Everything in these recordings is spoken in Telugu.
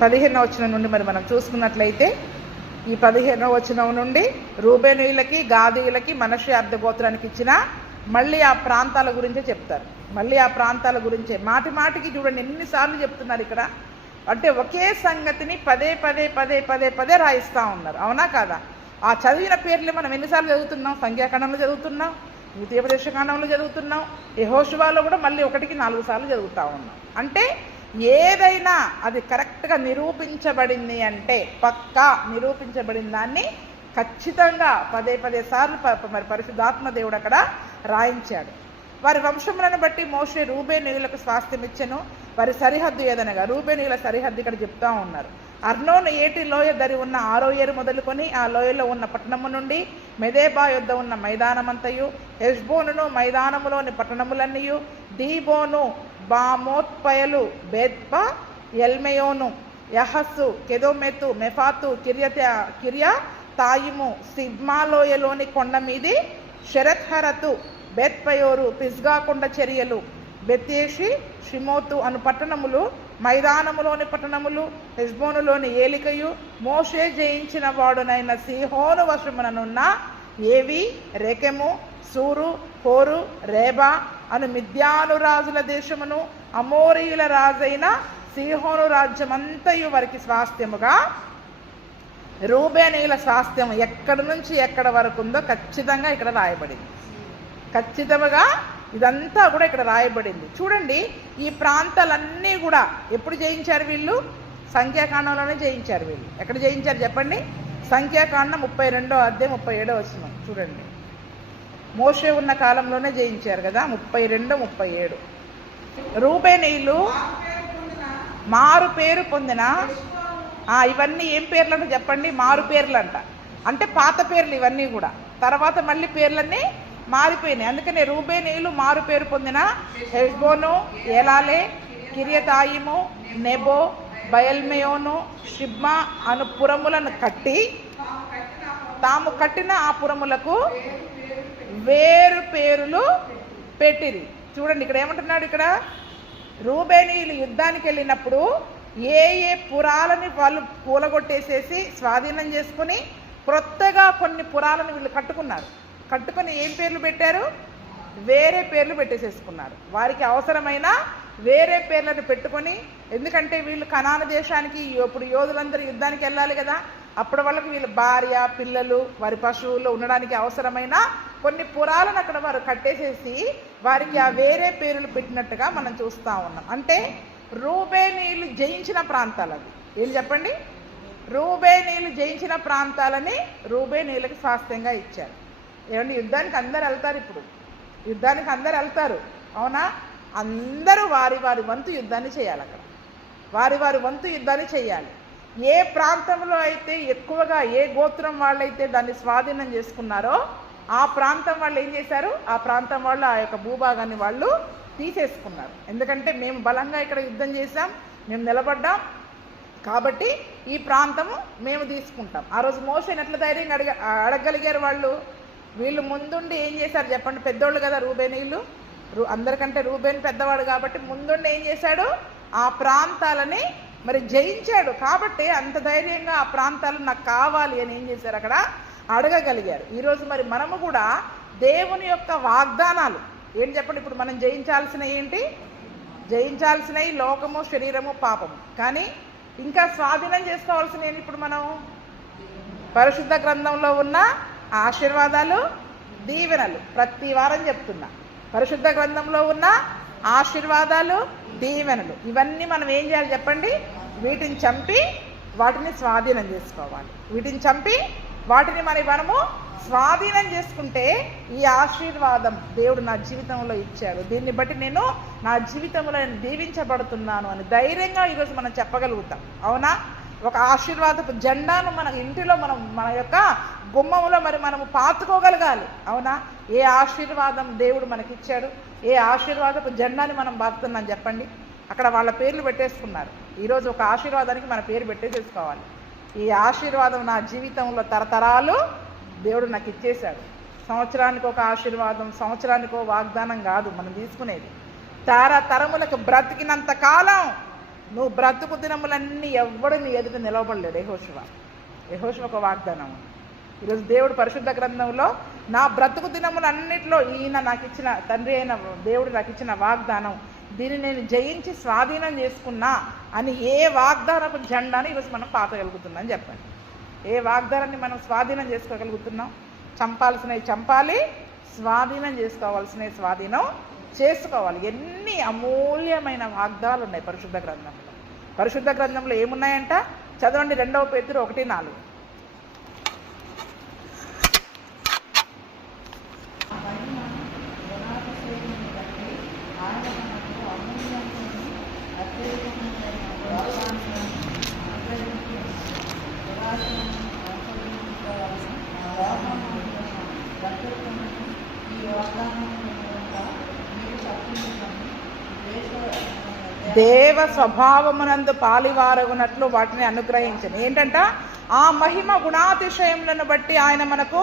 15వ వచనం నుండి మరి మనం చూసుకున్నట్లయితే, ఈ 15వ వచనం నుండి రూబేనీయులకి, గాదీయులకి, మనష్షే అర్ధ గోత్రానికి ఇచ్చిన మళ్ళీ ఆ ప్రాంతాల గురించే చెప్తారు. మళ్ళీ ఆ ప్రాంతాల గురించే మాటి మాటికి చూడండి ఎన్నిసార్లు చెప్తున్నారు ఇక్కడ. అంటే ఒకే సంగతిని పదే పదే పదే పదే పదే రాయిస్తూ ఉన్నారు. అవునా కాదా? ఆ చదివిన పేర్లు మనం ఎన్నిసార్లు చదువుతున్నాం? సంఖ్యాకాండంలో చదువుతున్నాం, ద్వితీయోపదేశకాండంలో చదువుతున్నాం, యెహోషువలో కూడా మళ్ళీ 1కి 4 సార్లు చదువుతూ ఉన్నాం. అంటే ఏదైనా అది కరెక్ట్గా నిరూపించబడింది అంటే, పక్కా నిరూపించబడిన దాన్ని ఖచ్చితంగా పదే పదే సార్లు మరి పరిశుద్ధాత్మ దేవుడు అక్కడ రాయించాడు. వారి వంశములను బట్టి మోషే రూబేనీయులకు స్వాస్థ్యం ఇచ్చెను. వారి సరిహద్దు ఏదనగా, రూబేనీయుల సరిహద్దు ఇక్కడ చెప్తా ఉన్నారు. అర్నోను ఏటి లోయ దరి ఉన్న ఆరోయేరు మొదలుకొని ఆ లోయలో ఉన్న పట్టణము నుండి మెదేబా యొద్ద ఉన్న మైదానమంతయు, హెష్బోనును మైదానములోని పట్టణములన్నీయు, దీబోను, బామోత్పయలు, బేత్పా, ఎల్మెయోను, యహస్సు, కెదోమెతు, మెఫాతు, కిర్యా తాయిము, సిద్మాలోయలోని కొండ మీది, షెరెత్హరతు, బెత్పయోరు, పిస్గా కొండ చర్యలు, బెత్యేషి, షిమోతు అను పట్టణములు, మైదానములోని పట్టణములు, హెష్బోనులోని ఏలికయు, మోషే జయించిన వాడునైన సీహోను వశముననున్న ఏవి, రెకెము, సూరు, హోరు, రేబా అను మిద్యాను రాజుల దేశమును, అమోరీయుల రాజైన సీహోను రాజ్యమంతయు వారికి స్వాస్థ్యముగా. రూబేనీయుల స్వాస్థ్యం ఎక్కడి నుంచి ఎక్కడ వరకు ఉందో ఖచ్చితంగా ఇక్కడ రాయబడింది. ఖచ్చితంగా ఇదంతా కూడా ఇక్కడ రాయబడింది. చూడండి, ఈ ప్రాంతాలన్నీ కూడా ఎప్పుడు జయించారు వీళ్ళు? సంఖ్యాకాండంలోనే జయించారు వీళ్ళు. ఎక్కడ జయించారు చెప్పండి? సంఖ్యాకాండం 32వ అధ్యాయం 37వ వచనం చూడండి. మోషే ఉన్న కాలంలోనే జయించారు కదా, 32, 37. రూబేనీయులు మారు పేరు పొందిన, ఇవన్నీ ఏం పేర్లు అంట చెప్పండి? మారు పేర్లు అంట. అంటే పాత పేర్లు ఇవన్నీ కూడా, తర్వాత మళ్ళీ పేర్లన్నీ మారిపోయినాయి. అందుకనే రూబేనీయులు మారు పేరు పొందిన హెష్బోను, ఏలాలే, కిర్యతాయిము, నెబో, బయల్మెయోను, షిబ్మా అను పురములను కట్టి, తాము కట్టిన ఆ పురములకు వేరు పేరులు పెట్టిరి. చూడండి ఇక్కడ ఏమంటున్నాడు, ఇక్కడ రూబేనీయులు యుద్ధానికి వెళ్ళినప్పుడు ఏ ఏ పురాలని వాళ్ళు కూలగొట్టేసేసి స్వాధీనం చేసుకుని క్రొత్తగా కొన్ని పురాలను వీళ్ళు కట్టుకున్నారు. కట్టుకొని ఏం పేర్లు పెట్టారు? వేరే పేర్లు పెట్టేసేసుకున్నారు. వారికి అవసరమైన వేరే పేర్లను పెట్టుకొని, ఎందుకంటే వీళ్ళు కనాను దేశానికి ఇప్పుడు యోధులందరూ యుద్ధానికి వెళ్ళాలి కదా, అప్పుడు వాళ్ళకి వీళ్ళ భార్య, పిల్లలు, వారి పశువులు ఉండడానికి అవసరమైన కొన్ని పురాలను అక్కడ వారు కట్టేసేసి వారికి ఆ వేరే పేర్లు పెట్టినట్టుగా మనం చూస్తూ ఉన్నాం. అంటే రూబేనీయులు జయించిన ప్రాంతాలు అవి. ఏం చెప్పండి? రూబేనీయులు జయించిన ప్రాంతాలని రూబేనీయులకి స్వాస్థ్యంగా ఇచ్చారు. ఏమండి, యుద్ధానికి అందరు వెళ్తారు. ఇప్పుడు యుద్ధానికి అందరు వెళ్తారు, అవునా? అందరూ వారి వారి వంతు యుద్ధాన్ని చేయాలి. అక్కడ వారి వారి వంతు యుద్ధాన్ని చేయాలి. ఏ ప్రాంతంలో అయితే ఎక్కువగా ఏ గోత్రం వాళ్ళైతే దాన్ని స్వాధీనం చేసుకున్నారో ఆ ప్రాంతం వాళ్ళు ఏం చేశారు? ఆ ప్రాంతం వాళ్ళు ఆ యొక్క భూభాగాన్ని వాళ్ళు తీసేసుకున్నారు. ఎందుకంటే మేము బలంగా ఇక్కడ యుద్ధం చేశాం, మేము నిలబడ్డాం కాబట్టి ఈ ప్రాంతము మేము తీసుకుంటాం. ఆ రోజు మోషేని ఎట్లా ధైర్యంగా అడగగలిగారు వాళ్ళు? వీళ్ళు ముందుండి ఏం చేశారు చెప్పండి? పెద్దోళ్ళు కదా రూబేనీయులు, అందరికంటే రూబేన్ పెద్దవాడు కాబట్టి ముందుండి ఏం చేశాడు? ఆ ప్రాంతాలని మరి జయించాడు. కాబట్టి అంత ధైర్యంగా ఆ ప్రాంతాలు నాకు కావాలి అని ఏం చేశారు? అక్కడ అడగగలిగారు. ఈరోజు మరి మనము కూడా దేవుని యొక్క వాగ్దానాలు ఏం చెప్పండి? ఇప్పుడు మనం జయించాల్సిన ఏంటి? జయించాల్సినవి లోకము, శరీరము, పాపము. కానీ ఇంకా స్వాధీనం చేసుకోవాల్సిన ఏంటి? ఇప్పుడు మనం పరిశుద్ధ గ్రంథంలో ఉన్న ఆశీర్వాదాలు, దీవెనలు ప్రతి వారం చెప్తున్నా. పరిశుద్ధ గ్రంథంలో ఉన్న ఆశీర్వాదాలు, దీవెనలు ఇవన్నీ మనం ఏం చేయాలి చెప్పండి? వీటిని చంపి వాటిని స్వాధీనం చేసుకోవాలి. వీటిని చంపి వాటిని మనము స్వాధీనం చేసుకుంటే ఈ ఆశీర్వాదం దేవుడు నా జీవితంలో ఇచ్చాడు, దీన్ని బట్టి నేను నా జీవితంలో నేను దీవించబడుతున్నాను అని ధైర్యంగా ఈరోజు మనం చెప్పగలుగుతాం. అవునా? ఒక ఆశీర్వాదపు జెండాను మన ఇంటిలో మన యొక్క గుమ్మంలో మనము పాతుకోగలగాలి. అవునా? ఏ ఆశీర్వాదం దేవుడు మనకిచ్చాడు, ఏ ఆశీర్వాదపు జెండాని మనం బాగుతున్నాం చెప్పండి? అక్కడ వాళ్ళ పేర్లు పెట్టేసుకున్నారు. ఈరోజు ఒక ఆశీర్వాదానికి మన పేరు పెట్టేసేసుకోవాలి. ఈ ఆశీర్వాదం నా జీవితంలో తరతరాలు దేవుడు నాకు ఇచ్చేశాడు. సంవత్సరానికి ఒక ఆశీర్వాదం, సంవత్సరానికి ఒక వాగ్దానం కాదు మనం తీసుకునేది. తరములకు బ్రతికినంత కాలం నువ్వు బ్రతుకు దినములన్నీ ఎవ్వడు నీ ఎదుట నిలవబడలేడు. యెహోషువ ఒక వాగ్దానం. ఈరోజు దేవుడు పరిశుద్ధ గ్రంథంలో నా బ్రతుకు దినములన్నిటిలో ఈయన నాకు ఇచ్చిన, తండ్రి అయిన దేవుడు నాకు ఇచ్చిన వాగ్దానం, దీన్ని నేను జయించి స్వాధీనం చేసుకున్నా అని ఏ వాగ్దానపు జెండాని ఈరోజు మనం పాతగలుగుతున్నాం చెప్పండి. ఏ వాగ్దానాన్ని మనం స్వాధీనం చేసుకోగలుగుతున్నాం? చంపాల్సినవి చంపాలి, స్వాధీనం చేసుకోవాల్సినవి స్వాధీనం చేసుకోవాలి. ఎన్ని అమూల్యమైన వాగ్దానాలు ఉన్నాయి పరిశుద్ధ గ్రంథంలో. పరిశుద్ధ గ్రంథంలో ఏమున్నాయంట? చదవండి 2 పేతురు 1:4. దేవ స్వభావమునందు పాలివారగునట్లు వాటిని అనుగ్రహించను. ఏంటంట? ఆ మహిమ గుణాతిశయములను బట్టి ఆయన మనకు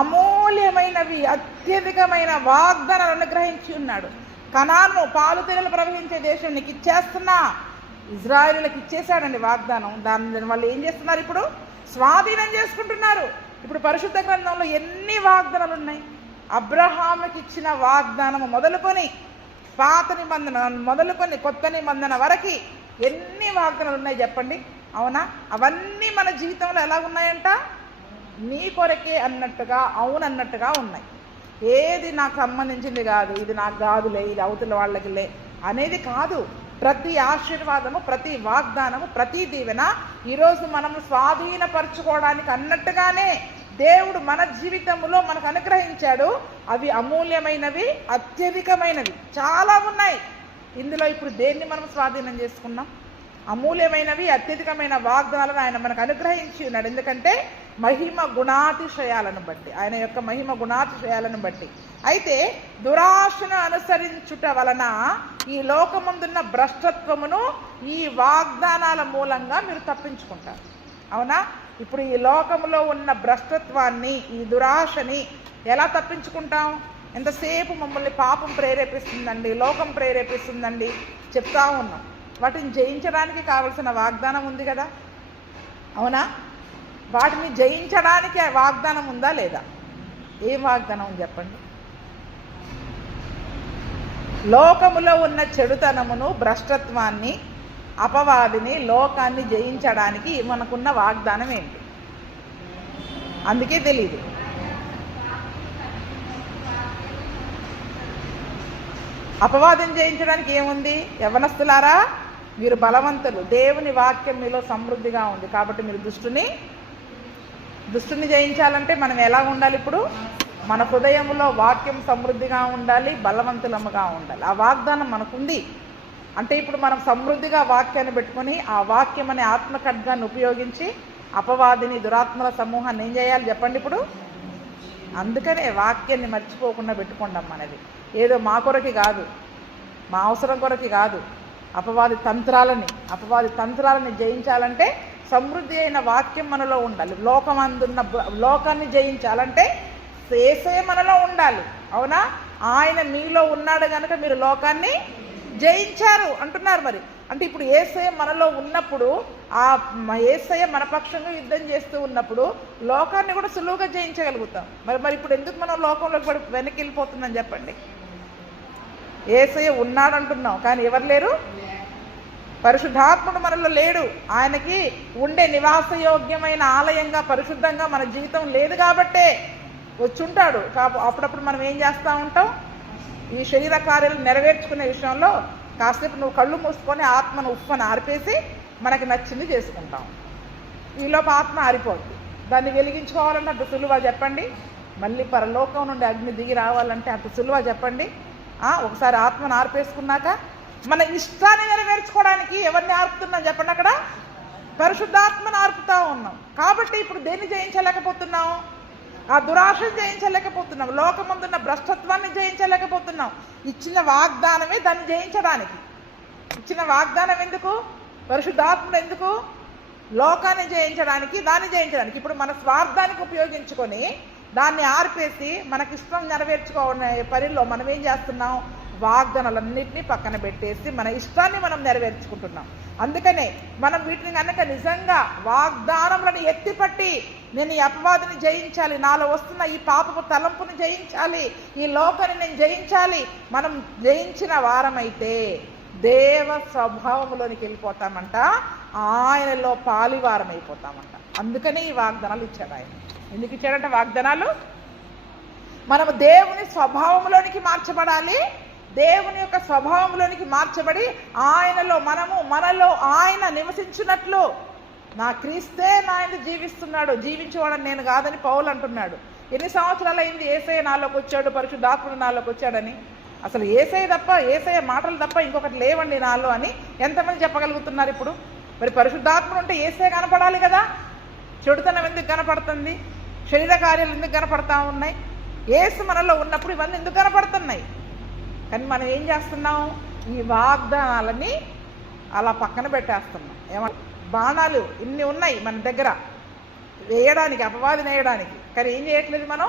అమూల్యమైనవి, అత్యధికమైన వాగ్దానాలు అనుగ్రహించి ఉన్నాడు. కనాను, పాలు తేనెలు ప్రవహించే దేశం నీకు ఇచ్చేస్తున్నా. ఇజ్రాయేలులకు ఇచ్చేశాడండి వాగ్దానం. దాని వాళ్ళు ఏం చేస్తున్నారు? ఇప్పుడు స్వాధీనం చేసుకుంటున్నారు. ఇప్పుడు పరిశుద్ధ గ్రంథంలో ఎన్ని వాగ్దానాలు ఉన్నాయి? అబ్రహాముకి ఇచ్చిన వాగ్దానము మొదలుకొని, పాత నిబంధన మొదలుకొని కొత్త నిబంధన వరకు ఎన్ని వాగ్దానాలు ఉన్నాయి చెప్పండి. అవునా? అవన్నీ మన జీవితంలో ఎలా ఉన్నాయంట? నీ కొరకే అన్నట్టుగా, అవునన్నట్టుగా ఉన్నాయి. ఏది నాకు సంబంధించింది కాదు, ఇది నాకు కాదులే, ఇది అవతల వాళ్ళకిలే అనేది కాదు. ప్రతి ఆశీర్వాదము, ప్రతి వాగ్దానము, ప్రతి దీవెన ఈరోజు మనం స్వాధీనపరచుకోవడానికి అన్నట్టుగానే దేవుడు మన జీవితంలో మనకు అనుగ్రహించాడు. అవి అమూల్యమైనవి, అత్యధికమైనవి చాలా ఉన్నాయి. ఇందులో ఇప్పుడు దేన్ని మనం స్వాధీనం చేసుకున్నాం? అమూల్యమైనవి, అత్యధికమైన వాగ్దానాలను ఆయన మనకు అనుగ్రహించి ఉన్నాడు. ఎందుకంటే మహిమ గుణాతిశయాలను బట్టి, ఆయన యొక్క మహిమ గుణాతిశయాలను బట్టి. అయితే దురాశను అనుసరించుట వలన ఈ లోకమందున్న భ్రష్టత్వమును ఈ వాగ్దానాల మూలంగా మీరు తప్పించుకుంటారు. అవునా? ఇప్పుడు ఈ లోకంలో ఉన్న భ్రష్టత్వాన్ని, ఈ దురాశని ఎలా తప్పించుకుంటాం? ఎంతసేపు మమ్మల్ని పాపం ప్రేరేపిస్తుందండి, లోకం ప్రేరేపిస్తుందండి చెప్తా ఉన్నాం. వాటిని జయించడానికి కావలసిన వాగ్దానం ఉంది కదా. అవునా? వాటిని జయించడానికి వాగ్దానం ఉందా లేదా? ఏం వాగ్దానం చెప్పండి? లోకములో ఉన్న చెడుతనమును, భ్రష్టత్వాన్ని, అపవాదిని, లోకాన్ని జయించడానికి మనకున్న వాగ్దానం ఏంటి? అందుకే తెలియదు. అపవాదిని జయించడానికి ఏముంది? యవ్వనస్తులారా, మీరు బలవంతులు, దేవుని వాక్యం మీలో సమృద్ధిగా ఉంది కాబట్టి మీరు దుష్టుని జయించాలంటే మనం ఎలా ఉండాలి? ఇప్పుడు మన హృదయంలో వాక్యం సమృద్ధిగా ఉండాలి, బలవంతులముగా ఉండాలి. ఆ వాగ్దానం మనకుంది. అంటే ఇప్పుడు మనం సమృద్ధిగా వాక్యాన్ని పెట్టుకొని ఆ వాక్యం అనే ఆత్మఖడ్గాన్ని ఉపయోగించి అపవాదిని, దురాత్మల సమూహాన్ని ఏం చేయాలి చెప్పండి ఇప్పుడు? అందుకనే వాక్యాన్ని మర్చిపోకుండా పెట్టుకోండి మనది. ఏదో మా కొరకి కాదు, మా అవసరం కొరకి కాదు. అపవాది తంత్రాలని జయించాలంటే సమృద్ధి అయిన వాక్యం మనలో ఉండాలి. లోకాన్ని జయించాలంటే యేసయ్య మనలో ఉండాలి. అవునా? ఆయన మీలో ఉన్నాడు కనుక మీరు లోకాన్ని జయించారు అంటున్నారు. మరి అంటే ఇప్పుడు యేసయ్య మనలో ఉన్నప్పుడు, ఆ యేసయ్య మన పక్షంగా యుద్ధం చేస్తూ ఉన్నప్పుడు లోకాన్ని కూడా సులువుగా జయించగలుగుతాం. మరి ఇప్పుడు ఎందుకు మనం లోకంలోకి వెనక్కి వెళ్ళిపోతున్నాం చెప్పండి? యేసయ్య ఉన్నాడు అంటున్నాం కానీ ఎవరు లేరు? పరిశుద్ధాత్ముడు మనలో లేడు. ఆయనకి ఉండే నివాసయోగ్యమైన ఆలయంగా, పరిశుద్ధంగా మన జీవితం లేదు కాబట్టే వచ్చుంటాడు. అప్పుడప్పుడు మనం ఏం చేస్తూ ఉంటాం? ఈ శరీర కార్యాలు నెరవేర్చుకునే విషయంలో కాసేపు నువ్వు కళ్ళు మూసుకొని ఆత్మను ఉప్పని ఆర్పేసి మనకి నచ్చింది చేసుకుంటాం. ఈలోపు ఆత్మ ఆరిపోద్ది. దాన్ని వెలిగించుకోవాలంటే అంత సులువా చెప్పండి? మళ్ళీ పరలోకం నుండి అగ్ని దిగి రావాలంటే అంత సులువా చెప్పండి? ఒకసారి ఆత్మను ఆర్పేసుకున్నాక మన ఇష్టాన్ని నెరవేర్చుకోవడానికి ఎవరిని ఆర్పుతున్నాం చెప్పండి? అక్కడ పరిశుద్ధాత్మను ఆర్పుతా ఉన్నాం. కాబట్టి ఇప్పుడు దేన్ని జయించలేకపోతున్నాం? ఆ దురాశను జయించలేకపోతున్నాం, లోకమందున్న భ్రష్టత్వాన్ని జయించలేకపోతున్నాం. ఇచ్చిన వాగ్దానమే దాన్ని జయించడానికి. ఇచ్చిన వాగ్దానం ఎందుకు? పరిశుద్ధాత్ముడు ఎందుకు? లోకాన్ని జయించడానికి, దాన్ని జయించడానికి. ఇప్పుడు మన స్వార్థానికి ఉపయోగించుకొని దాన్ని ఆర్పేసి మనకిష్టం నెరవేర్చుకోనే పనిలో మనం ఏం చేస్తున్నాం? వాగ్దానాలన్నింటినీ పక్కన పెట్టేసి మన ఇష్టాన్ని మనం నెరవేర్చుకుంటున్నాం. అందుకనే మనం వీటిని కనుక నిజంగా వాగ్దానములను ఎత్తిపట్టి నేను ఈ అపవాదిని జయించాలి, నాలో వస్తున్న ఈ పాపపు తలంపుని జయించాలి, ఈ లోకాన్ని నేను జయించాలి, మనం జయించిన వారమైతే దేవ స్వభావంలోనికి వెళ్ళిపోతామంట, ఆయనలో పాలివారం అయిపోతామంట. అందుకనే ఈ వాగ్దానాలు ఇచ్చాడు ఆయన. ఎందుకు ఇచ్చాడంట వాగ్దానాలు? మనము దేవుని స్వభావంలోనికి మార్చబడాలి. దేవుని యొక్క స్వభావంలోనికి మార్చబడి మనలో ఆయన నివసించినట్లు, నా క్రీస్తే నా యందు జీవిస్తున్నాడు, జీవించేవాడని నేను కాదని పౌలు అంటున్నాడు. ఎన్ని సంవత్సరాలు అయింది యేసయ్య నాలోకి వచ్చాడు, పరిశుద్ధాత్ముడు నాలోకి వచ్చాడని? అసలు యేసయ్య మాటలు తప్ప ఇంకొకటి లేవండి నాలో అని ఎంతమంది చెప్పగలుగుతున్నారు ఇప్పుడు? మరి పరిశుద్ధాత్ముడు ఉంటే యేసయ్య కనపడాలి కదా. చెడుతనం ఎందుకు కనపడుతుంది? శరీర కార్యాలు ఎందుకు కనపడతా ఉన్నాయి? యేసు మనలో ఉన్నప్పుడు ఇవన్నీ ఎందుకు కనపడుతున్నాయి? కానీ మనం ఏం చేస్తున్నాం? ఈ వాగ్దానాలని అలా పక్కన పెట్టేస్తున్నాం. బాణాలు ఇన్ని ఉన్నాయి మన దగ్గర వేయడానికి, అపవాదిని వేయడానికి, కానీ ఏం చేయట్లేదు, మనం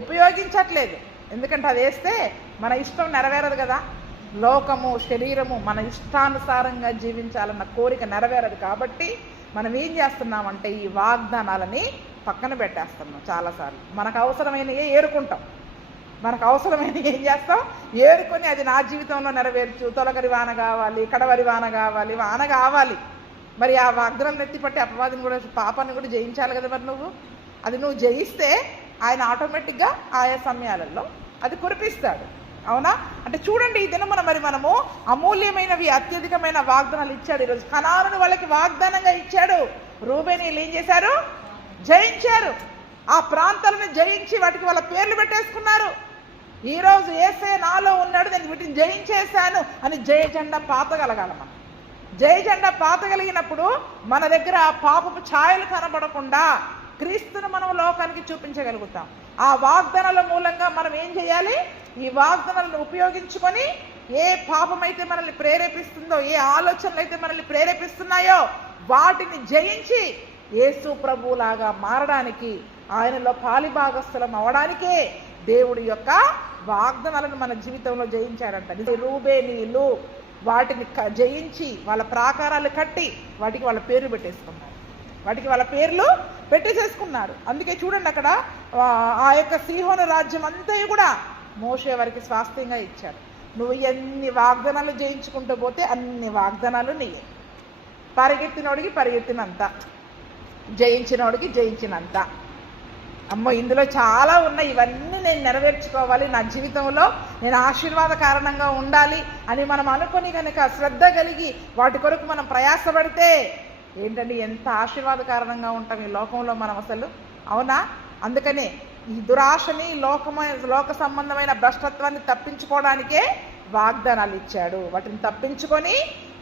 ఉపయోగించట్లేదు. ఎందుకంటే అది వేస్తే మన ఇష్టం నెరవేరదు కదా. లోకము, శరీరము మన ఇష్టానుసారంగా జీవించాలన్న కోరిక నెరవేరదు. కాబట్టి మనం ఏం చేస్తున్నామంటే ఈ వాగ్దానాలని పక్కన పెట్టేస్తున్నాం. చాలాసార్లు మనకు అవసరమైనవి ఏరుకుంటాం. మనకు అవసరమైనవి ఏం చేస్తాం? ఏరుకొని అది నా జీవితంలో నెరవేర్చు, తొలగరి వాన కావాలి, కడవరి వాన కావాలి, వాన కావాలి. మరి ఆ వాగ్దానం నెత్తిపట్టి అపవాదిని కూడా, పాపాన్ని కూడా జయించాలి కదా. మరి నువ్వు జయిస్తే ఆయన ఆటోమేటిక్గా ఆయా సమయాలలో అది కురిపిస్తాడు. అవునా? అంటే చూడండి, ఈ దినం మనము అమూల్యమైనవి, అత్యధికమైన వాగ్దానాలు ఇచ్చాడు. ఈరోజు కనానును వాళ్ళకి వాగ్దానంగా ఇచ్చాడు. రూబేనీయులు ఏం చేశారు? జయించారు. ఆ ప్రాంతాలను జయించి వాటికి వాళ్ళ పేర్లు పెట్టేసుకున్నారు. ఈరోజు యేసయ్య నాలో ఉన్నాడు, నేను వీటిని జయించేశాను అని జయ జెండా పాతగలగాల. మనం జయ జెండా పాతగలిగినప్పుడు మన దగ్గర ఆ పాపపు ఛాయలు కనబడకుండా క్రీస్తును మనం లోకానికి చూపించగలుగుతాం. ఆ వాగ్దానాల మూలంగా మనం ఏం చేయాలి? ఈ వాగ్దానాలను ఉపయోగించుకొని ఏ పాపమైతే మనల్ని ప్రేరేపిస్తుందో, ఏ ఆలోచనలు అయితే మనల్ని ప్రేరేపిస్తున్నాయో వాటిని జయించి యేసు ప్రభువులాగా మారడానికి, ఆయనలో పాలిభాగస్థలం అవడానికే దేవుడి యొక్క వాగ్దానాలను మన జీవితంలో జయించారంట. రూబేనీయులు వాటిని జయించి వాళ్ళ ప్రాకారాలు కట్టి వాటికి వాళ్ళ పేర్లు పెట్టేసేసుకున్నారు. అందుకే చూడండి, అక్కడ ఆ యొక్క సీహోను రాజ్యం అంతా కూడా మోషే వారికి స్వాస్థ్యంగా ఇచ్చారు. నువ్వు ఎన్ని వాగ్దానాలు జయించుకుంటూ పోతే అన్ని వాగ్దానాలు నీయే. పరిగెత్తినోడికి పరిగెత్తినంత, జయించినోడికి జయించినంత. అమ్మో, ఇందులో చాలా ఉన్నాయి, ఇవన్నీ నేను నెరవేర్చుకోవాలి, నా జీవితంలో నేను ఆశీర్వాద కారణంగా ఉండాలి అని మనం అనుకొని కనుక శ్రద్ధ కలిగి వాటి కొరకు మనం ప్రయాసపడితే ఏంటండి ఎంత ఆశీర్వాద కారణంగా ఉంటాం ఈ లోకంలో మనం అసలు. అవునా? అందుకనే ఈ దురాశని, లోక సంబంధమైన భ్రష్టత్వాన్ని తప్పించుకోవడానికే వాగ్దానాలు ఇచ్చాడు. వాటిని తప్పించుకొని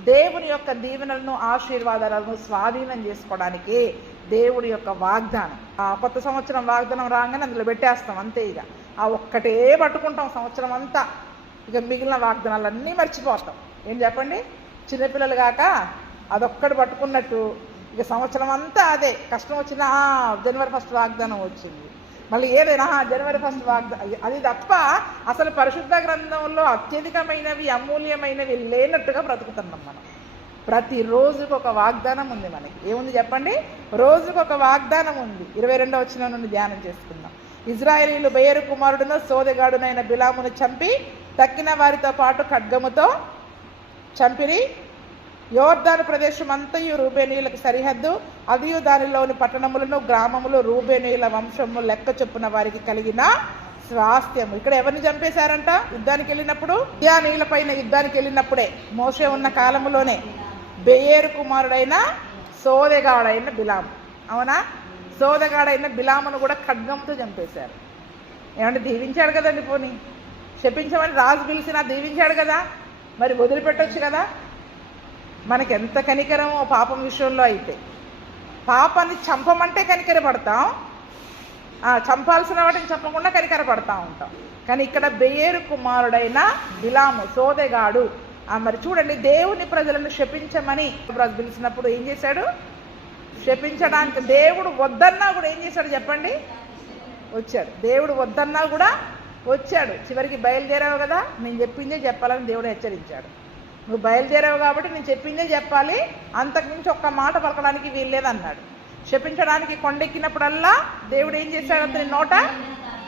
దేవుని యొక్క దీవెనలను, ఆశీర్వాదాలను స్వాధీనం చేసుకోవడానికి దేవుడి యొక్క వాగ్దానం. ఆ కొత్త సంవత్సరం వాగ్దానం రాగానే అందులో పెట్టేస్తాం అంతే. ఇక ఆ ఒక్కటే పట్టుకుంటాం సంవత్సరం అంతా. ఇక మిగిలిన వాగ్దానాలన్నీ మర్చిపోతాం. ఏం చెప్పండి? చిన్నపిల్లలు కాక అదొక్కటి పట్టుకున్నట్టు ఇక సంవత్సరం అంతా అదే. కష్టం వచ్చినా జనవరి 1 వాగ్దానం వచ్చింది, మళ్ళీ ఏదైనా జనవరి 1 వాగ్దానం, అది తప్ప అసలు పరిశుద్ధ గ్రంథంలో అత్యధికమైనవి, అమూల్యమైనవి లేనట్టుగా బ్రతుకుతున్నాం మనం. ప్రతి రోజుకు ఒక వాగ్దానం ఉంది మనకి. ఏముంది చెప్పండి? రోజుకు ఒక వాగ్దానం ఉంది. 22వ వచనం నుండి ధ్యానం చేసుకుందాం. ఇజ్రాయేలీయులు బెయేరు కుమారుడును సోదెగాడునైన బిలామును చంపి తక్కిన వారితో పాటు ఖడ్గముతో చంపిరి. యోర్దాను ప్రదేశం అంతయు రూబేనీయులకు సరిహద్దు, అదియు దానిలోని పట్టణములను, గ్రామములు రూబేనీయుల వంశము లెక్క చొప్పున వారికి కలిగిన స్వాస్థ్యము. ఇక్కడ ఎవరిని చంపేశారంట? యుద్ధానికి వెళ్ళినప్పుడు, మిద్యానీయుల పైన యుద్ధానికి వెళ్ళినప్పుడే, మోషే ఉన్న కాలములోనే బెయేరు కుమారుడైన సోదెగాడైన బిలాము. అవునా? సోదెగాడైన బిలామును కూడా ఖడ్గంతో చంపేశారు. ఏమంటే దీవించాడు కదండి. పోనీ శపించమని రాజు పిలిచినా దీవించాడు కదా, మరి వదిలిపెట్టొచ్చు కదా. మనకి ఎంత కనికరమో పాపం విషయంలో అయితే. పాపాన్ని చంపమంటే కనికరపడతాం, చంపాల్సిన వాటిని చంపకుండా కనికరపడతా ఉంటాం. కానీ ఇక్కడ బెయేరు కుమారుడైన బిలాము, సోదెగాడు. మరి చూడండి, దేవుని ప్రజలను శపించమని రాజు పిలిచినప్పుడు ఏం చేశాడు? శపించడానికి దేవుడు వద్దన్నా కూడా ఏం చేశాడు చెప్పండి? వచ్చాడు. దేవుడు వద్దన్నా కూడా వచ్చాడు. చివరికి బయలుదేరావు కదా, నేను చెప్పిందే చెప్పాలని దేవుడు హెచ్చరించాడు. నువ్వు బయలుదేరావు కాబట్టి నేను చెప్పిందే చెప్పాలి, అంతకుమించి ఒక్క మాట పలకడానికి వీల్లేదన్నాడు. శపించడానికి కొండెక్కినప్పుడల్లా దేవుడు ఏం చేశాడు? అతని నోట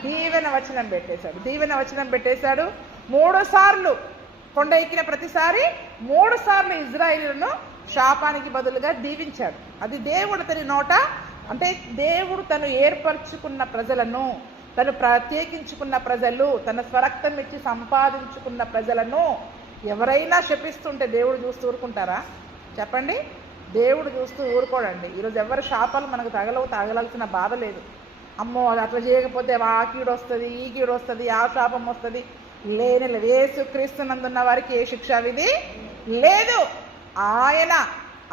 దీవెన వచనం పెట్టేశాడు. దీవెన వచనం పెట్టేశాడు. 3 సార్లు కొండ ఎక్కిన ప్రతిసారి 3 సార్లు ఇజ్రాయేలును శాపానికి బదులుగా దీవించాడు. అది దేవుడు అతని నోట, అంటే దేవుడు తను ఏర్పరచుకున్న ప్రజలను, తను ప్రత్యేకించుకున్న ప్రజలు, తన స్వరక్తం ఇచ్చి సంపాదించుకున్న ప్రజలను ఎవరైనా శపిస్తుంటే దేవుడు చూస్తూ ఊరుకుంటారా? చెప్పండి. దేవుడు చూస్తూ ఊరుకోడండి. ఈరోజు ఎవరి శాపాలు మనకు తగలాల్సిన బాధ లేదు. అమ్మో అది అట్లా చేయకపోతే ఆ కీడు వస్తుంది, ఈ కీడు వస్తుంది, ఆ శాపం వస్తుంది. లేని యేసుక్రీస్తునందున్న వారికి ఏ శిక్షా విధి లేదు. ఆయన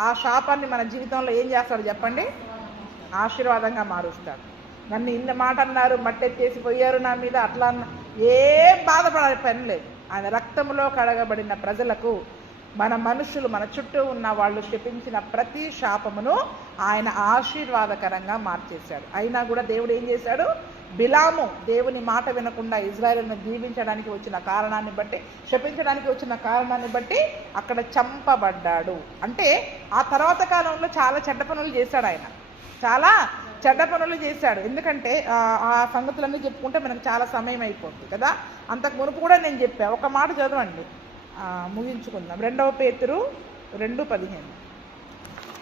ఆ శాపాన్ని మన జీవితంలో ఏం చేస్తాడు చెప్పండి? ఆశీర్వాదంగా మారుస్తాడు. నన్ను ఇన్న మాట అన్నారు, మట్టెత్తేసి పోయారు నా మీద, అట్లా ఏం బాధపడే పని లేదు. ఆయన రక్తంలో కడగబడిన ప్రజలకు, మన మనుషులు, మన చుట్టూ ఉన్న వాళ్ళు శపించిన ప్రతి శాపమును ఆయన ఆశీర్వాదకరంగా మార్చేశాడు. అయినా కూడా దేవుడు ఏం చేశాడు? బిలాము దేవుని మాట వినకుండా ఇజ్రాయేలును దీవించడానికి వచ్చిన కారణాన్ని బట్టి, శపించడానికి వచ్చిన కారణాన్ని బట్టి అక్కడ చంపబడ్డాడు. అంటే ఆ తర్వాత కాలంలో చాలా చెడ్డ పనులు చేశాడు ఆయన, చాలా చెడ్డ పనులు చేశాడు. ఎందుకంటే ఆ సంగతులన్నీ చెప్పుకుంటే మనకు చాలా సమయం అయిపోతుంది కదా. అంతకు మునుపు కూడా నేను చెప్పా, ఒక మాట చదవండి ముగించుకుందాం. 2వ పేతురు 2:15.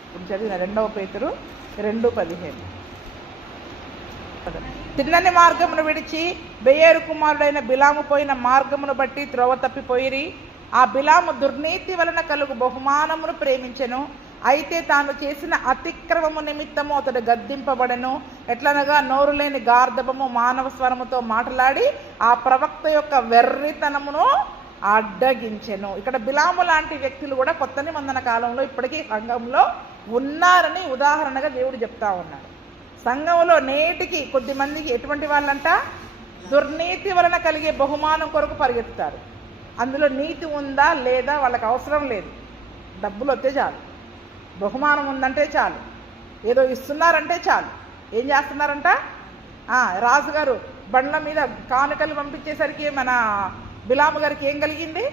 ఇప్పుడు చదివిన 2వ పేతురు 2:15. తిన్నని మార్గమును విడిచి బెయేరు కుమారుడైన బిలాము పోయిన మార్గమును బట్టి త్రోవ తప్పిపోయిరి. ఆ బిలాము దుర్నీతి వలన కలుగు బహుమానమును ప్రేమించెను. అయితే తాను చేసిన అతిక్రమము నిమిత్తము అతడు గద్దింపబడెను. ఎట్లనగా నోరు లేని గార్ధబము మానవ స్వరముతో మాట్లాడి ఆ ప్రవక్త యొక్క వెర్రితనమును అడ్డగించెను. ఇక్కడ బిలాము లాంటి వ్యక్తులు కూడా కొత్త నిబంధన కాలంలో ఇప్పటికీ సంఘంలో ఉన్నారని ఉదాహరణగా దేవుడు చెప్తా ఉన్నాడు. సంఘంలో నేటికి కొద్ది మందికి ఎటువంటి వాళ్ళంట? దుర్నీతి వలన కలిగే బహుమానం కొరకు పరిగెత్తుతారు. అందులో నీతి ఉందా లేదా వాళ్ళకి అవసరం లేదు. డబ్బులు వస్తే చాలు, బహుమానం ఉందంటే చాలు, ఏదో ఇస్తున్నారంటే చాలు. ఏం చేస్తున్నారంట? రాజుగారు బండ్ల మీద కానుకలు పంపించేసరికి మన బిలాము గారికి ఏం కలిగింది?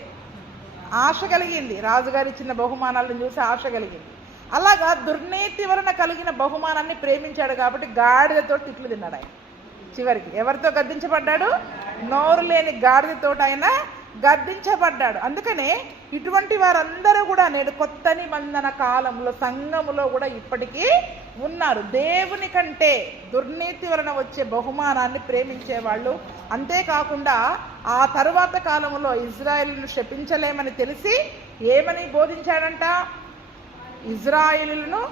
ఆశ కలిగింది. రాజుగారు ఇచ్చిన బహుమానాలను చూసి ఆశ కలిగింది. అలాగా దుర్నీతి వలన కలిగిన బహుమానాన్ని ప్రేమించాడు కాబట్టి గాడిదతో తిట్లు తిన్నాడు ఆయన. చివరికి ఎవరితో గద్దించబడ్డాడు? నోరు లేని గాడిదతో ఆయన గద్దించబడ్డాడు. అందుకనే ఇటువంటి వారందరూ కూడా నేడు కొత్త నిబంధన కాలంలో సంఘములో కూడా ఇప్పటికీ ఉన్నారు. దేవుని కంటే దుర్నీతి వలన వచ్చే బహుమానాన్ని ప్రేమించేవాళ్ళు. అంతేకాకుండా ఆ తరువాత కాలంలో ఇజ్రాయేలును శపించలేమని తెలిసి ఏమని బోధించాడంట? ఇజ్రాయేలును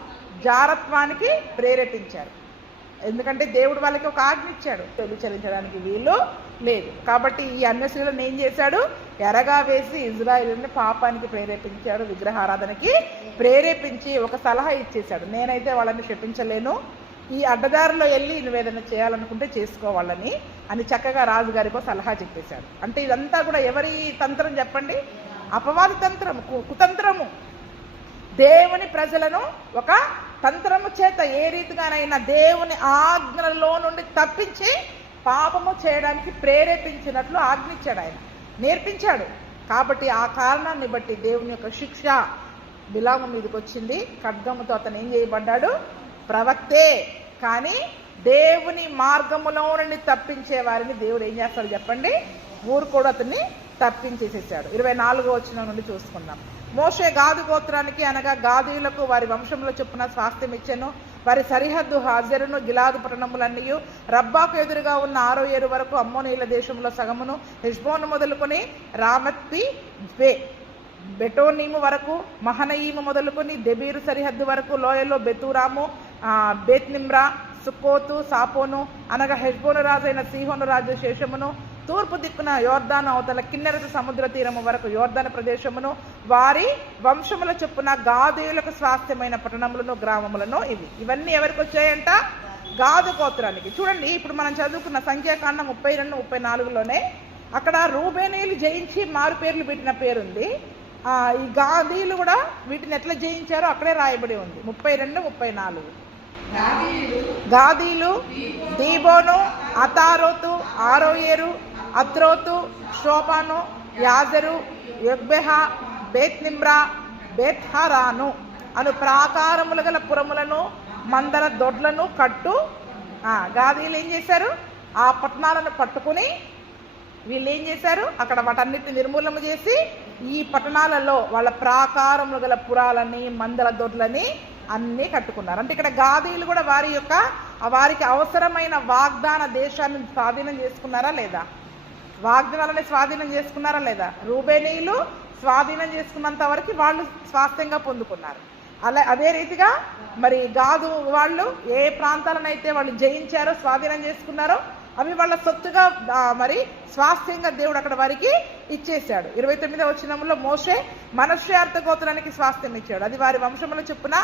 జారత్వానికి ప్రేరేపించారు. ఎందుకంటే దేవుడు వాళ్ళకి ఒక ఆజ్ఞ ఇచ్చాడు, చెల్లించడానికి వీలు లేదు. కాబట్టి ఈ అన్యస్త్రీలను ఏం చేశాడు? ఎరగా వేసి ఇజ్రాయేలుని పాపానికి ప్రేరేపించాడు, విగ్రహారాధనకి ప్రేరేపించి ఒక సలహా ఇచ్చేశాడు. నేనైతే వాళ్ళని శపించలేను, ఈ అడ్డదారిలో వెళ్ళి నువ్వేదైనా చేయాలనుకుంటే చేసుకోవాలని అని చక్కగా రాజుగారికి సలహా చెప్పేశాడు. అంటే ఇదంతా కూడా ఎవరి తంత్రం చెప్పండి? అపవాది తంత్రము, కుతంత్రము. దేవుని ప్రజలను ఒక తంత్రము చేత ఏ రీతిగానైనా దేవుని ఆజ్ఞలలో నుండి తప్పించి పాపము చేయడానికి ప్రేరేపించినట్లు ఆజ్ఞించాడు, ఆయన నేర్పించాడు. కాబట్టి ఆ కారణాన్ని బట్టి దేవుని యొక్క శిక్ష బిలాము మీదకి వచ్చింది. ఖడ్గముతో అతను ఏం చేయబడ్డాడు? ప్రవక్తే. కానీ దేవుని మార్గములో నుండి తప్పించే వారిని దేవుడు ఏం చేస్తాడు చెప్పండి? ఊరు కూడా అతన్ని తప్పించేసేసాడు. 24వ వచనం నుండి చూసుకుందాం. మోషే గాదు గోత్రానికి అనగా గాదీయులకు వారి వంశంలో చొప్పున స్వాస్థ్యం ఇచ్చెను. వారి సరిహద్దు హాజరును గిలాదు పట్టణములన్నీ రబ్బాకు ఎదురుగా ఉన్న 6 ఏరు వరకు అమ్మోనీల దేశంలో సగమును, హెష్బోను మొదలుకొని రామత్తి బెటోనీము వరకు, మహనయీము మొదలుకొని దెబీరు సరిహద్దు వరకు లోయలో బెతూరాము, బేత్నిమ్రా, సుక్కోతు, సాపోను అనగా హెష్బోను రాజు అయిన సీహోను రాజు శేషమును, తూర్పు దిక్కున యోర్దాను అవతల కిన్నెరత సముద్ర తీరము వరకు యోర్దాను ప్రదేశమును, వారి వంశముల చొప్పున గాదీయులకు స్వాస్థ్యమైన పట్టణములను గ్రామములను. ఇవన్నీ ఎవరికి వచ్చాయంట? గాదు గోత్రానికి. చూడండి, ఇప్పుడు మనం చదువుకున్న సంఖ్యాకాండం 32, 34లోనే అక్కడ రూబేనీయులు జయించి మారు పేర్లు పెట్టిన పేరుంది. ఈ గాదీయులు కూడా వీటిని ఎట్లా జయించారో అక్కడే రాయబడి ఉంది. 32, 34. గాదీలు దీబోను, అతారోతు, 6 ఏరు, అత్రోతు, షోపాను, యాజరు, యొగ్బెహ, బేత్ నిమ్రా, బేత్హారాను అను ప్రాకారములు గల పురములను మందల దొడ్లను కట్టు. గాదీలు ఏం చేశారు? ఆ పట్టణాలను పట్టుకుని వీళ్ళు ఏం చేశారు? అక్కడ వాటన్నిటిని నిర్మూలన చేసి ఈ పట్టణాలలో వాళ్ళ ప్రాకారములు గల పురాలని మందల దొడ్లని అన్నీ కట్టుకున్నారు. అంటే ఇక్కడ గాదీలు కూడా వారికి అవసరమైన వాగ్దాన దేశాన్ని స్వాధీనం చేసుకున్నారా లేదా? వాగ్దానాలని స్వాధీనం చేసుకున్నారా లేదా? రూబేనీయులు స్వాధీనం చేసుకున్నంత వరకు వాళ్ళు స్వాస్థ్యంగా పొందుకున్నారు. అదే రీతిగా మరి గాదు వాళ్ళు ఏ ప్రాంతాలనైతే వాళ్ళు జయించారో, స్వాధీనం చేసుకున్నారో అవి వాళ్ళ సొత్తుగా మరి స్వాస్థ్యంగా దేవుడు అక్కడ వారికి ఇచ్చేశాడు. 29వ వచనంలో మోషే మనష్షే అర్ధగోత్రానికి స్వాస్థ్యం ఇచ్చాడు. అది వారి వంశముల చొప్పున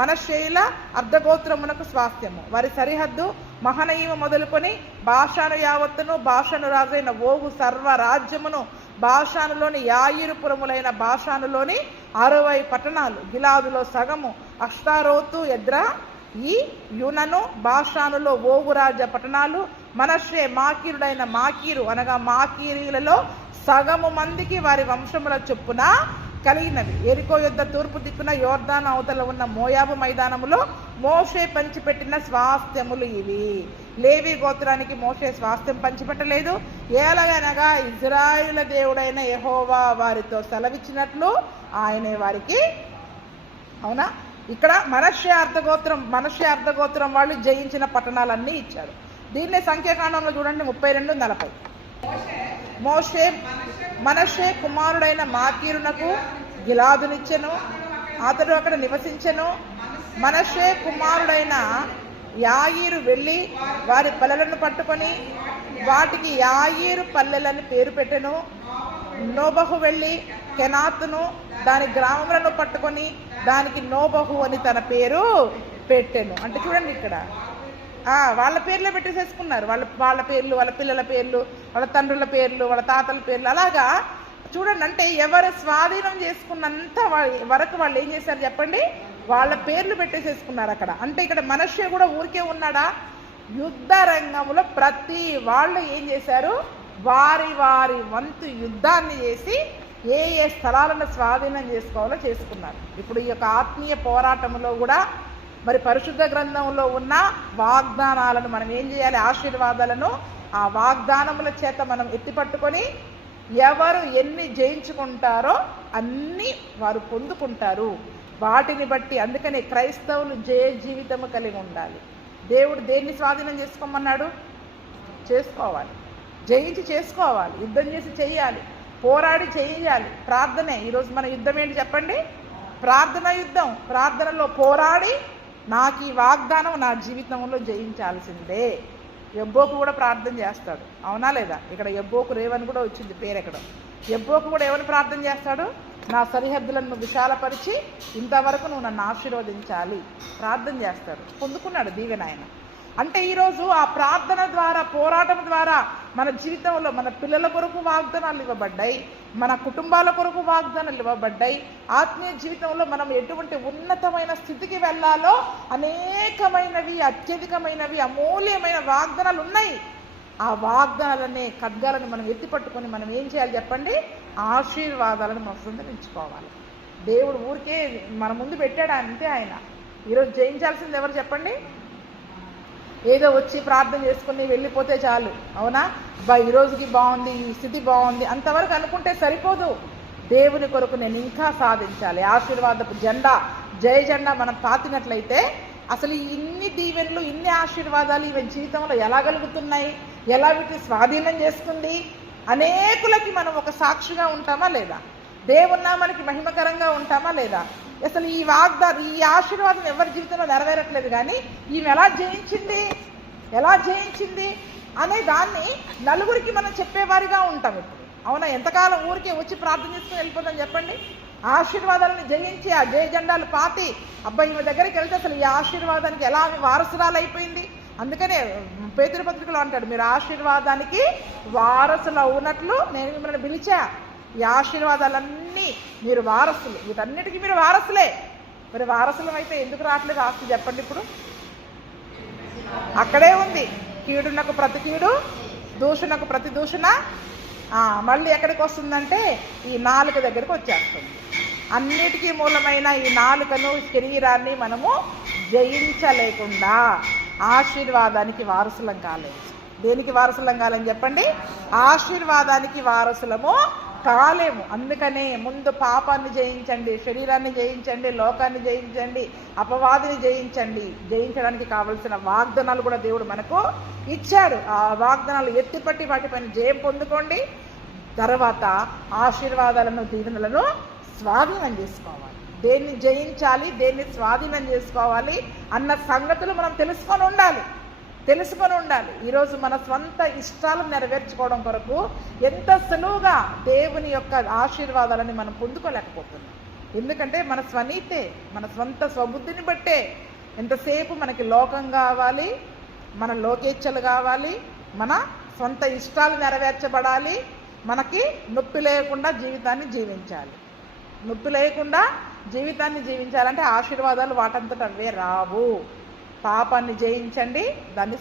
మనష్షేయుల అర్ధగోత్రమునకు స్వాస్థ్యము. వారి సరిహద్దు మహనయీము మొదలుకొని బాషాను యావత్తును, బాషాను రాజైన ఓగు సర్వ రాజ్యమును, బాషానులోని యాయిరుపురములైన బాషానులోని 60 పట్టణాలు, గిలాదులో సగము, అష్టారోతు, ఎద్రా, ఈ యునను, బాషానులో ఓగు రాజ్య పట్టణాలు, మనష్షే మాకీరుడైన మాకీరు అనగా మాకీరీలలో సగము మందికి వారి వంశముల చొప్పున కలిగినవి. ఎరికో యుద్ధ తూర్పు దిక్కున యోర్దాను అవతల ఉన్న మోయాబు మైదానములో మోషే పంచిపెట్టిన స్వాస్థ్యములు ఇవి. లేవి గోత్రానికి మోషే స్వాస్థ్యం పంచిపెట్టలేదు. ఏలగనగా ఇజ్రాయేలు దేవుడైన యెహోవా వారితో సెలవిచ్చినట్లు ఆయనే వారికి. అవునా? ఇక్కడ మనష్షే అర్ధగోత్రం వాళ్ళు జయించిన పట్టణాలన్నీ ఇచ్చాడు. దీన్నే సంఖ్యాకాండంలో చూడండి 32:40. మనష్షే కుమారుడైన మాకీరునకు గిలాదునిచ్చెను, అతడు అక్కడ నివసించెను. మనష్షే కుమారుడైన యాయీరు వెళ్ళి వారి పల్లెలను పట్టుకొని వాటికి యాయీరు పల్లెలని పేరు పెట్టెను. నోబహు వెళ్ళి కెనాతును దాని గ్రామములను పట్టుకొని దానికి నోబహు అని తన పేరు పెట్టెను. అంటే చూడండి ఇక్కడ వాళ్ళ పేర్లే పెట్టేసేసుకున్నారు. వాళ్ళ పేర్లు, వాళ్ళ పిల్లల పేర్లు, వాళ్ళ తండ్రుల పేర్లు, వాళ్ళ తాతల పేర్లు, అలాగా చూడండి. అంటే ఎవరు స్వాధీనం చేసుకున్నంత వరకు వాళ్ళు ఏం చేశారు చెప్పండి? వాళ్ళ పేర్లు పెట్టేసేసుకున్నారు అక్కడ. అంటే ఇక్కడ మనష్షే కూడా ఊరికే ఉన్నాడా? యుద్ధ రంగంలో ప్రతి వాళ్ళు ఏం చేశారు? వారి వంతు యుద్ధాన్ని చేసి ఏ స్థలాలను స్వాధీనం చేసుకోవాలో చేసుకున్నారు. ఇప్పుడు ఈ యొక్క ఆత్మీయ పోరాటంలో కూడా మరి పరిశుద్ధ గ్రంథంలో ఉన్న వాగ్దానాలను మనం ఏం చేయాలి? ఆశీర్వాదాలను ఆ వాగ్దానముల చేత మనం ఎత్తిపట్టుకొని ఎవరు ఎన్ని జయించుకుంటారో అన్నీ వారు పొందుకుంటారు. వాటిని బట్టి అందుకనే క్రైస్తవులు జయ జీవితము కలిగి ఉండాలి. దేవుడు దేన్ని స్వాధీనం చేసుకోమన్నాడు? చేసుకోవాలి, జయించి చేసుకోవాలి, యుద్ధం చేసి చెయ్యాలి, పోరాడి చేయాలి. ప్రార్థనే ఈరోజు మన యుద్ధం ఏంటి చెప్పండి? ప్రార్థన యుద్ధం. ప్రార్థనలో పోరాడి నాకు ఈ వాగ్దానం నా జీవితంలో జయించాల్సిందే. యెబ్బోకు కూడా ప్రార్థన చేస్తాడు, అవునా లేదా? ఇక్కడ యెబ్బోకు రేవని కూడా వచ్చింది పేరు. ఎక్కడ యెబ్బోకు కూడా ఏమని ప్రార్థన చేస్తాడు? నా సరిహద్దులను విశాలపరిచి ఇంతవరకు నువ్వు నన్ను ఆశీర్వదించాలి ప్రార్థన చేస్తాడు. పొందుకున్నాడు దీవెన ఆయన. అంటే ఈరోజు ఆ ప్రార్థన ద్వారా, పోరాటం ద్వారా మన జీవితంలో మన పిల్లల కొరకు వాగ్దానాలు ఇవ్వబడ్డాయి, మన కుటుంబాల కొరకు వాగ్దానాలు ఇవ్వబడ్డాయి. ఆత్మీయ జీవితంలో మనం ఎటువంటి ఉన్నతమైన స్థితికి వెళ్ళాలో అనేకమైనవి, అత్యధికమైనవి, అమూల్యమైన వాగ్దానాలు ఉన్నాయి. ఆ వాగ్దానాలనే ఖడ్గాలను మనం ఎత్తిపట్టుకొని మనం ఏం చేయాలి చెప్పండి? ఆశీర్వాదాలను మనం సంతరించుకోవాలి. దేవుడు ఊరికే మన ముందు పెట్టాడు అంతే. ఆయన ఈరోజు జయించాల్సింది ఎవరు చెప్పండి? ఏదో వచ్చి ప్రార్థన చేసుకుని వెళ్ళిపోతే చాలు, అవునా? ఈ రోజుకి బాగుంది, ఈ స్థితి బాగుంది అంతవరకు అనుకుంటే సరిపోదు. దేవుని కొరకు నేను ఇంకా సాధించాలి. ఆశీర్వాదపు జెండా, జయ జెండా మనం పాతినట్లయితే అసలు ఇన్ని దీవెనలు, ఇన్ని ఆశీర్వాదాలు ఇవి జీవితంలో ఎలా కలుగుతున్నాయి, ఎలా వీటిని స్వాధీనం చేసుకుంది? అనేకులకి మనం ఒక సాక్షిగా ఉంటామా లేదా? దేవుని నామానికి మహిమకరంగా ఉంటామా లేదా? అసలు ఈ ఆశీర్వాదం ఎవరి జీవితంలో నెరవేరట్లేదు, కానీ ఈమె ఎలా జయించింది అనే దాన్ని నలుగురికి మనం చెప్పేవారిగా ఉంటాం ఇప్పుడు, అవునా? ఎంతకాలం ఊరికే వచ్చి ప్రార్థన చేసుకుని వెళ్ళిపోతాం చెప్పండి? ఆశీర్వాదాలను జయించి ఆ జయ జెండాలు పాతి అబ్బాయి ఈమె దగ్గరికి వెళ్తే అసలు ఈ ఆశీర్వాదానికి ఎలా వారసురాలు అయిపోయింది. అందుకనే పేతురు పత్రికలో అంటాడు, మీరు ఆశీర్వాదానికి వారసులు అవునట్లు నేను మిమ్మల్ని పిలిచా. ఈ ఆశీర్వాదాలన్నీ మీరు వారసులు, వీటన్నిటికీ మీరు వారసులే. మరి వారసులం అయితే ఎందుకు రావట్లేదు ఆస్తి చెప్పండి? ఇప్పుడు అక్కడే ఉంది, కీడునకు ప్రతి కీడు దూషణకు ప్రతి దూషణ మళ్ళీ ఎక్కడికి వస్తుందంటే ఈ నాలుక దగ్గరికి వచ్చేస్తుంది. అన్నిటికీ మూలమైన ఈ నాలుకను, శరీరాన్ని మనము జయించలేకుండా ఆశీర్వాదానికి వారసులం కాలేదు. దేనికి వారసులం కాలని చెప్పండి? ఆశీర్వాదానికి వారసులము కాలేము. అందుకనే ముందు పాపాన్ని జయించండి, శరీరాన్ని జయించండి, లోకాన్ని జయించండి, అపవాదిని జయించండి. జయించడానికి కావలసిన వాగ్దానాలు కూడా దేవుడు మనకు ఇచ్చాడు. ఆ వాగ్దానాలు ఎత్తిపట్టి వాటిపైన జయం పొందుకోండి. తర్వాత ఆశీర్వాదాలను, దీవెనలను స్వాధీనం చేసుకోవాలి. దేన్ని జయించాలి, దేన్ని స్వాధీనం చేసుకోవాలి అన్న సంగతులు మనం తెలుసుకొని ఉండాలి. ఈరోజు మన స్వంత ఇష్టాలను నెరవేర్చుకోవడం కొరకు ఎంత సులువుగా దేవుని యొక్క ఆశీర్వాదాలని మనం పొందుకోలేకపోతున్నాం. ఎందుకంటే మన స్వనీతే, మన స్వంత స్వబుద్ధిని బట్టే ఎంతసేపు మనకి లోకం కావాలి, మన లోకేచ్ఛలు కావాలి, మన స్వంత ఇష్టాలు నెరవేర్చబడాలి. మనకి నొప్పి లేకుండా జీవితాన్ని జీవించాలి. నొప్పి లేకుండా జీవితాన్ని జీవించాలంటే ఆశీర్వాదాలు వాటంతట అవే రావు. పాపాన్ని జయించండి, దాన్ని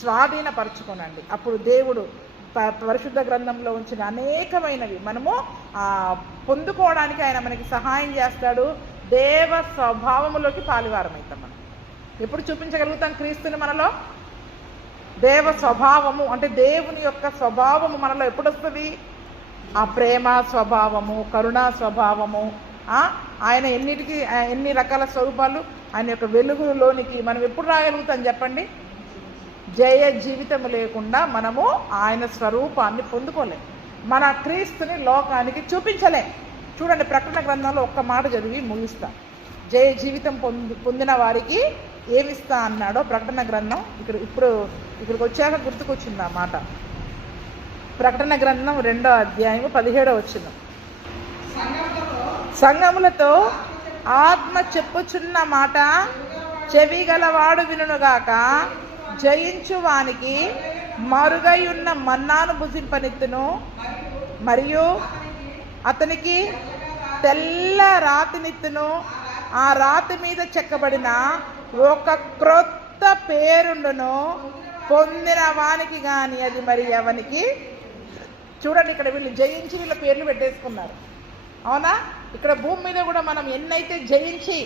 స్వాధీనపరచుకోనండి. అప్పుడు దేవుడు పరిశుద్ధ గ్రంథంలో ఉంచిన అనేకమైనవి మనము పొందుకోవడానికి ఆయన మనకి సహాయం చేస్తాడు. దేవ స్వభావములోకి పాలివారమవుతాం. మనం ఎప్పుడు చూపించగలుగుతాం క్రీస్తుని మనలో? దేవ స్వభావము అంటే దేవుని యొక్క స్వభావము మనలో ఎప్పుడు వస్తుంది? ఆ ప్రేమ స్వభావము, కరుణా స్వభావము, ఆయన ఎన్ని రకాల స్వరూపాలు, ఆయన యొక్క వెలుగులోనికి మనం ఎప్పుడు రాగలుగుతాం చెప్పండి? జయ జీవితం లేకుండా మనము ఆయన స్వరూపాన్ని పొందుకోలేం. మన క్రీస్తుని లోకానికి చూపించలేం. చూడండి, ప్రకటన గ్రంథంలో ఒక్క మాట చదివి ముగిస్తా. జయ జీవితం పొందిన వారికి ఏమిస్తా అన్నాడో ప్రకటన గ్రంథం ఇక్కడికి వచ్చాక గుర్తుకొచ్చింది ఆ మాట. ప్రకటన గ్రంథం 2వ అధ్యాయము 17వ వచనం. సంఘములతో ఆత్మ చెప్పుచున్న మాట చెవిగలవాడు వినుగాక. జయించు వానికి మరుగై ఉన్న మన్నాను భుజింపనెత్తును, మరియు అతనికి తెల్ల రాతినిత్తును. ఆ రాతి మీద చెక్కబడిన ఒక క్రొత్త పేరుండును, పొందిన వానికి గాని అది మరి ఎవనికి. చూడండి, ఇక్కడ వీళ్ళు జయించి వీళ్ళ పేర్లు పెట్టేసుకున్నారు. అవునా? ఇక్కడ భూమి మీద కూడా మనం ఎన్నైతే జయించి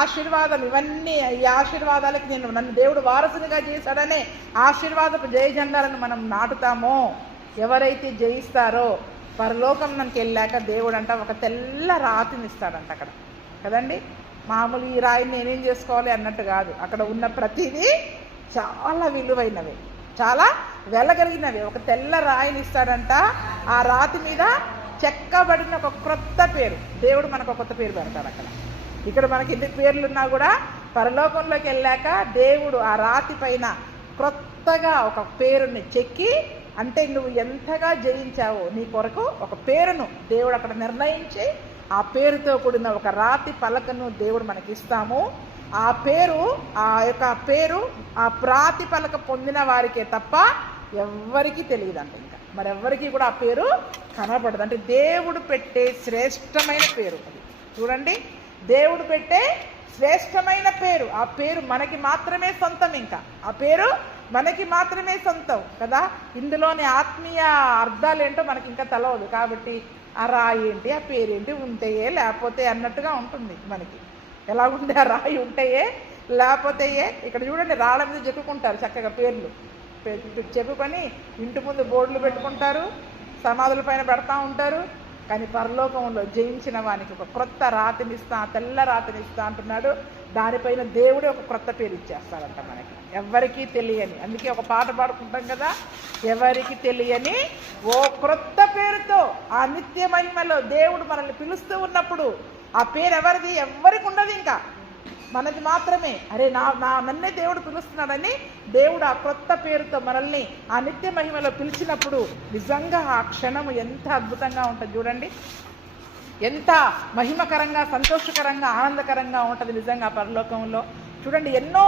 ఆశీర్వాదం, ఇవన్నీ ఈ ఆశీర్వాదాలకి నన్ను దేవుడు వారసునిగా చేశాడనే ఆశీర్వాదపు జయ జెండాలను మనం నాటుతామో, ఎవరైతే జయిస్తారో పరలోకంలోకి వెళ్ళాక దేవుడు అంట ఒక తెల్ల రాతిని ఇస్తాడంట అక్కడ. కదండి, మామూలు ఈ రాయిని నేనేం చేసుకోవాలి అన్నట్టు కాదు. అక్కడ ఉన్న ప్రతిదీ చాలా విలువైనవి, చాలా వెలగలిగినవి. ఒక తెల్ల రాయిని ఇస్తాడంట. ఆ రాతి మీద చెక్కబడిన ఒక క్రొత్త పేరు. దేవుడు మనకు ఒక కొత్త పేరు పెడతాడు అక్కడ. ఇక్కడ మనకి ఎన్ని పేర్లున్నా కూడా పరలోకంలోకి వెళ్ళాక దేవుడు ఆ రాతి పైన క్రొత్తగా ఒక పేరుని చెక్కి, అంటే నువ్వు ఎంతగా జయించావో నీ కొరకు ఒక పేరును దేవుడు అక్కడ నిర్ణయించి, ఆ పేరుతో కూడిన ఒక రాతి పలకను దేవుడు మనకి ఇస్తాము. ఆ పేరు, ఆ ప్రాతి పలక పొందిన వారికే తప్ప ఎవ్వరికీ తెలియదంట. ఇంకా మరెవ్వరికీ కూడా ఆ పేరు కనబడదు. అంటే దేవుడు పెట్టే శ్రేష్టమైన పేరు అది. చూడండి, దేవుడు పెట్టే శ్రేష్టమైన పేరు. ఆ పేరు మనకి మాత్రమే సొంతం. ఇంకా ఆ పేరు మనకి మాత్రమే సొంతం కదా. ఇందులోని ఆత్మీయ అర్థాలు ఏంటో మనకి ఇంకా తెలవదు. కాబట్టి ఆ రాయి ఏంటి, ఆ పేరేంటి, ఉంటేయే లేకపోతే అన్నట్టుగా ఉంటుంది మనకి. ఎలా ఉంటే ఆ రాయి ఉంటేయే లేకపోతే ఇక్కడ చూడండి, రాళ్ళ మీద చెప్పుకుంటారు చక్కగా పేర్లు చెప్పుకొని ఇంటి ముందు బోర్డులు పెట్టుకుంటారు, సమాధుల పైన పెడతా ఉంటారు. కానీ పరలోకంలో జయించిన వానికి ఒక క్రొత్త రాతినిస్తా, తెల్ల రాతినిస్తా అంటున్నాడు. దానిపైన దేవుడే ఒక క్రొత్త పేరు ఇచ్చేస్తాడంట మనకి, ఎవరికీ తెలియని. అందుకే ఒక పాట పాడుకుంటాం కదా, ఎవరికి తెలియని ఓ క్రొత్త పేరుతో ఆ నిత్య మహిమలో దేవుడు మనల్ని పిలుస్తూ ఉన్నప్పుడు ఆ పేరు ఎవరిది? ఎవరికి ఉండదు, ఇంకా మనది మాత్రమే. అరే నన్నే దేవుడు పిలుస్తున్నాడని దేవుడు ఆ క్రొత్త పేరుతో మనల్ని ఆ నిత్య మహిమలో పిలిచినప్పుడు నిజంగా ఆ క్షణము ఎంత అద్భుతంగా ఉంటుంది చూడండి. ఎంత మహిమకరంగా, సంతోషకరంగా, ఆనందకరంగా ఉంటుంది నిజంగా పరలోకంలో. చూడండి, ఎన్నో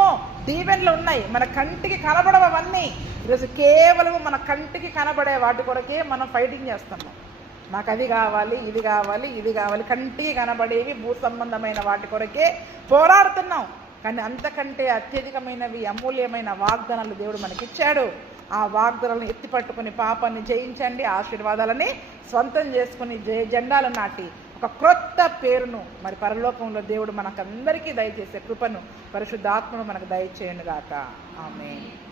దీవెనలు ఉన్నాయి, మన కంటికి కనబడవు అవన్నీ. ఈరోజు కేవలం మన కంటికి కనబడే వాటి కొరకే మనం ఫైటింగ్ చేస్తున్నాం. నాకు అది కావాలి, ఇది కావాలి, ఇది కావాలి, కంటికి కనబడేవి భూ సంబంధమైన వాటి కొరకే పోరాడుతున్నాం. కానీ అంతకంటే అత్యధికమైనవి, అమూల్యమైన వాగ్దానాలు దేవుడు మనకిచ్చాడు. ఆ వాగ్దానాలను ఎత్తిపట్టుకుని పాపాన్ని జయించండి, ఆశీర్వాదాలని స్వంతం చేసుకుని జెండాలు నాటి ఒక క్రొత్త పేరును మరి పరలోకంలో దేవుడు మనకందరికీ దయచేసే కృపను, పరిశుద్ధాత్మను మనకు దయచేయండి గాక. ఆమేన్.